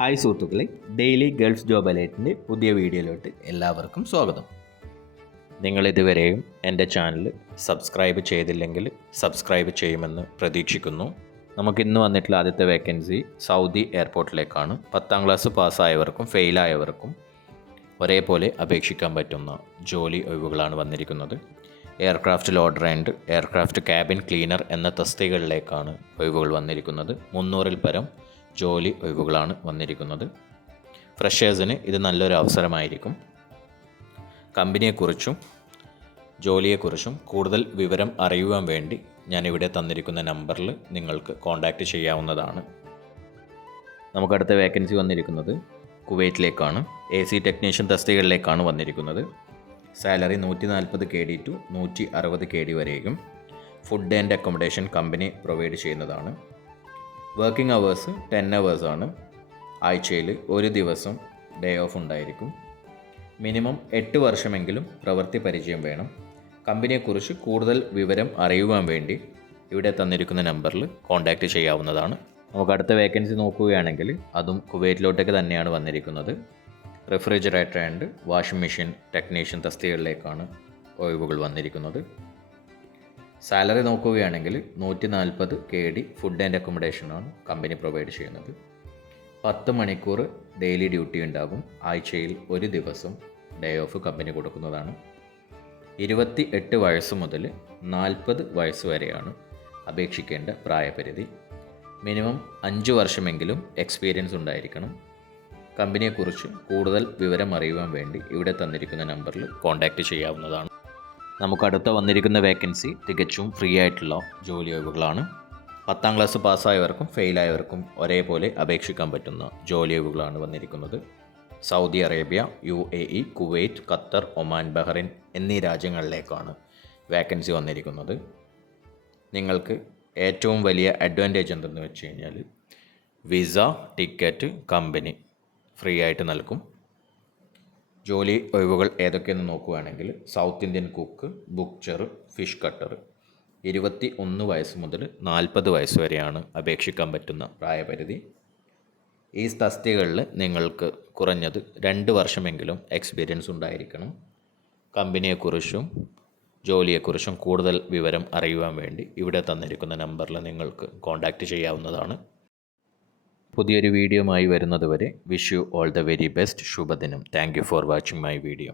Hi സുഹൃത്തുക്കളെ daily girls job അലേറ്റിന്റെ പുതിയ വീഡിയോയിലോട്ട് എല്ലാവർക്കും സ്വാഗതം. നിങ്ങൾ ഇതുവരെയും എന്റെ ചാനൽ സബ്സ്ക്രൈബ് ചെയ്തില്ലെങ്കിൽ സബ്സ്ക്രൈബ് ചെയ്യുമെന്ന് പ്രതീക്ഷിക്കുന്നു. നമുക്ക് ഇന്ന് വന്നിട്ടുള്ള ആദ്യത്തെ വേക്കൻസി സൗദി എയർപോർട്ടിലേക്കാണ്. പത്താം ക്ലാസ് പാസ്സായവർക്കും ഫെയിലായവർക്കും ഒരേപോലെ അപേക്ഷിക്കാൻ പറ്റുന്ന ജോലി ഒഴിവുകളാണ് വന്നിരിക്കുന്നത്. Aircraft loader and aircraft cabin cleaner എന്ന തസ്തികകളിലേക്കാണ് ഒഴിവുകൾ വന്നിരിക്കുന്നത്. മുന്നൂറിൽ പരം ജോലി ഒഴിവുകളാണ് വന്നിരിക്കുന്നത്. ഫ്രഷേഴ്സിന് ഇത് നല്ലൊരു അവസരമായിരിക്കും. കമ്പനിയെക്കുറിച്ചും ജോലിയെക്കുറിച്ചും കൂടുതൽ വിവരം അറിയുവാൻ വേണ്ടി ഞാനിവിടെ തന്നിരിക്കുന്ന നമ്പറിൽ നിങ്ങൾക്ക് കോൺടാക്റ്റ് ചെയ്യാവുന്നതാണ്. നമുക്കടുത്ത വേക്കൻസി വന്നിരിക്കുന്നത് കുവൈറ്റിലേക്കാണ്. എ സി ടെക്നീഷ്യൻ തസ്തികകളിലേക്കാണ് വന്നിരിക്കുന്നത്. സാലറി നൂറ്റി നാൽപ്പത് കെ ഡി ടു നൂറ്റി അറുപത് കെ ഡി വരെയും food and accommodation company provide ചെയ്യുന്നതാണ്. വർക്കിംഗ് അവേഴ്സ് ടെൻ ആണ്. ആഴ്ചയിൽ ഒരു ദിവസം ഡേ ഓഫ് ഉണ്ടായിരിക്കും. മിനിമം എട്ട് വർഷമെങ്കിലും പ്രവൃത്തി പരിചയം വേണം. കമ്പനിയെക്കുറിച്ച് കൂടുതൽ വിവരം അറിയുവാൻ വേണ്ടി ഇവിടെ തന്നിരിക്കുന്ന നമ്പറിൽ കോൺടാക്റ്റ് ചെയ്യാവുന്നതാണ്. നമുക്ക് അടുത്ത വേക്കൻസി നോക്കുകയാണെങ്കിൽ അതും കുവൈറ്റിലോട്ടേക്ക് തന്നെയാണ് വന്നിരിക്കുന്നത്. Refrigerator and washing machine technician തസ്തികകളിലേക്കാണ് ഒഴിവുകൾ വന്നിരിക്കുന്നത്. സാലറി നോക്കുകയാണെങ്കിൽ നൂറ്റി നാൽപ്പത് കെ ഡി ഫുഡ് ആൻഡ് അക്കോമഡേഷനാണ് കമ്പനി പ്രൊവൈഡ് ചെയ്യുന്നത്. പത്ത് മണിക്കൂർ ഡെയിലി ഡ്യൂട്ടി ഉണ്ടാകും. ആഴ്ചയിൽ ഒരു ദിവസം ഡേ ഓഫ് കമ്പനി കൊടുക്കുന്നതാണ്. ഇരുപത്തി എട്ട് വയസ്സ് മുതൽ നാൽപ്പത് വയസ്സ് വരെയാണ് അപേക്ഷിക്കേണ്ട പ്രായപരിധി. മിനിമം അഞ്ച് വർഷമെങ്കിലും എക്സ്പീരിയൻസ് ഉണ്ടായിരിക്കണം. കമ്പനിയെക്കുറിച്ച് കൂടുതൽ വിവരം അറിയുവാൻ വേണ്ടി ഇവിടെ തന്നിരിക്കുന്ന നമ്പറിൽ കോൺടാക്റ്റ് ചെയ്യാവുന്നതാണ്. നമുക്ക് അടുത്ത വന്നിരിക്കുന്ന വേക്കൻസി തികച്ചും ഫ്രീ ആയിട്ടുള്ള ജോലി ഒഴിവുകളാണ്. പത്താം ക്ലാസ് പാസ്സായവർക്കും ഫെയിലായവർക്കും ഒരേപോലെ അപേക്ഷിക്കാൻ പറ്റുന്ന ജോലി ഒഴിവുകളാണ് വന്നിരിക്കുന്നത്. Saudi Arabia U A E Kuwait Qatar Oman Bahrain എന്നീ രാജ്യങ്ങളിലേക്കാണ് വേക്കൻസി വന്നിരിക്കുന്നത്. നിങ്ങൾക്ക് ഏറ്റവും വലിയ അഡ്വാന്റേജ് എന്തെന്ന് വെച്ച് കഴിഞ്ഞാൽ വിസ ടിക്കറ്റ് കമ്പനി ഫ്രീ ആയിട്ട് നൽകും. ജോലി ഒഴിവുകൾ ഏതൊക്കെയെന്ന് നോക്കുകയാണെങ്കിൽ South Indian cook butcher fish cutter. ഇരുപത്തി ഒന്ന് വയസ്സ് മുതൽ നാൽപ്പത് വയസ്സ് വരെയാണ് അപേക്ഷിക്കാൻ പറ്റുന്ന പ്രായപരിധി. ഈ തസ്തികകളിൽ നിങ്ങൾക്ക് കുറഞ്ഞത് രണ്ട് വർഷമെങ്കിലും എക്സ്പീരിയൻസ് ഉണ്ടായിരിക്കണം. കമ്പനിയെക്കുറിച്ചും ജോലിയെക്കുറിച്ചും കൂടുതൽ വിവരം അറിയുവാൻ വേണ്ടി ഇവിടെ തന്നിരിക്കുന്ന നമ്പറിൽ നിങ്ങൾക്ക് കോൺടാക്റ്റ് ചെയ്യാവുന്നതാണ്. പുതിയൊരു വീഡിയോമായി വരുന്നതുവരെ wish you all the very best ശുഭദിനം. Thank for watching my video